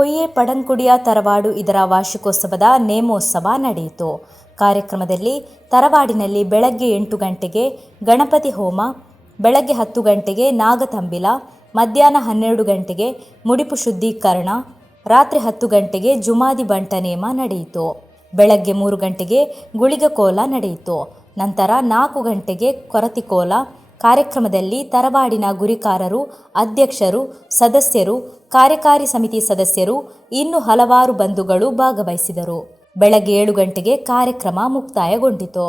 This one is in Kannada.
ಹೊಯ್ಯೆ ಪಡಂಕುಡಿಯ ತರವಾಡು ಇದರ ವಾರ್ಷಿಕೋತ್ಸವದ ನೇಮೋತ್ಸವ ನಡೆಯಿತು. ಕಾರ್ಯಕ್ರಮದಲ್ಲಿ ತರವಾಡಿನಲ್ಲಿ ಬೆಳಗ್ಗೆ 8 ಗಂಟೆಗೆ ಗಣಪತಿ ಹೋಮ, ಬೆಳಗ್ಗೆ 10 ಗಂಟೆಗೆ ನಾಗತಂಬಿಲ, ಮಧ್ಯಾಹ್ನ 12 ಗಂಟೆಗೆ ಮುಡಿಪು ಶುದ್ಧೀಕರಣ, ರಾತ್ರಿ 10 ಗಂಟೆಗೆ ಜುಮಾದಿ ಬಂಟ ನೇಮ ನಡೆಯಿತು. ಬೆಳಗ್ಗೆ 3 ಗಂಟೆಗೆ ಗುಳಿಗಕೋಲ ನಡೆಯಿತು. ನಂತರ 4 ಗಂಟೆಗೆ ಕೊರತಿಕೋಲ. ಕಾರ್ಯಕ್ರಮದಲ್ಲಿ ತರವಾಡಿನ ಗುರಿಕಾರರು, ಅಧ್ಯಕ್ಷರು, ಸದಸ್ಯರು, ಕಾರ್ಯಕಾರಿ ಸಮಿತಿ ಸದಸ್ಯರು, ಇನ್ನೂ ಹಲವಾರು ಬಂಧುಗಳು ಭಾಗವಹಿಸಿದರು. ಬೆಳಗ್ಗೆ 7 ಗಂಟೆಗೆ ಕಾರ್ಯಕ್ರಮ ಮುಕ್ತಾಯಗೊಂಡಿತು.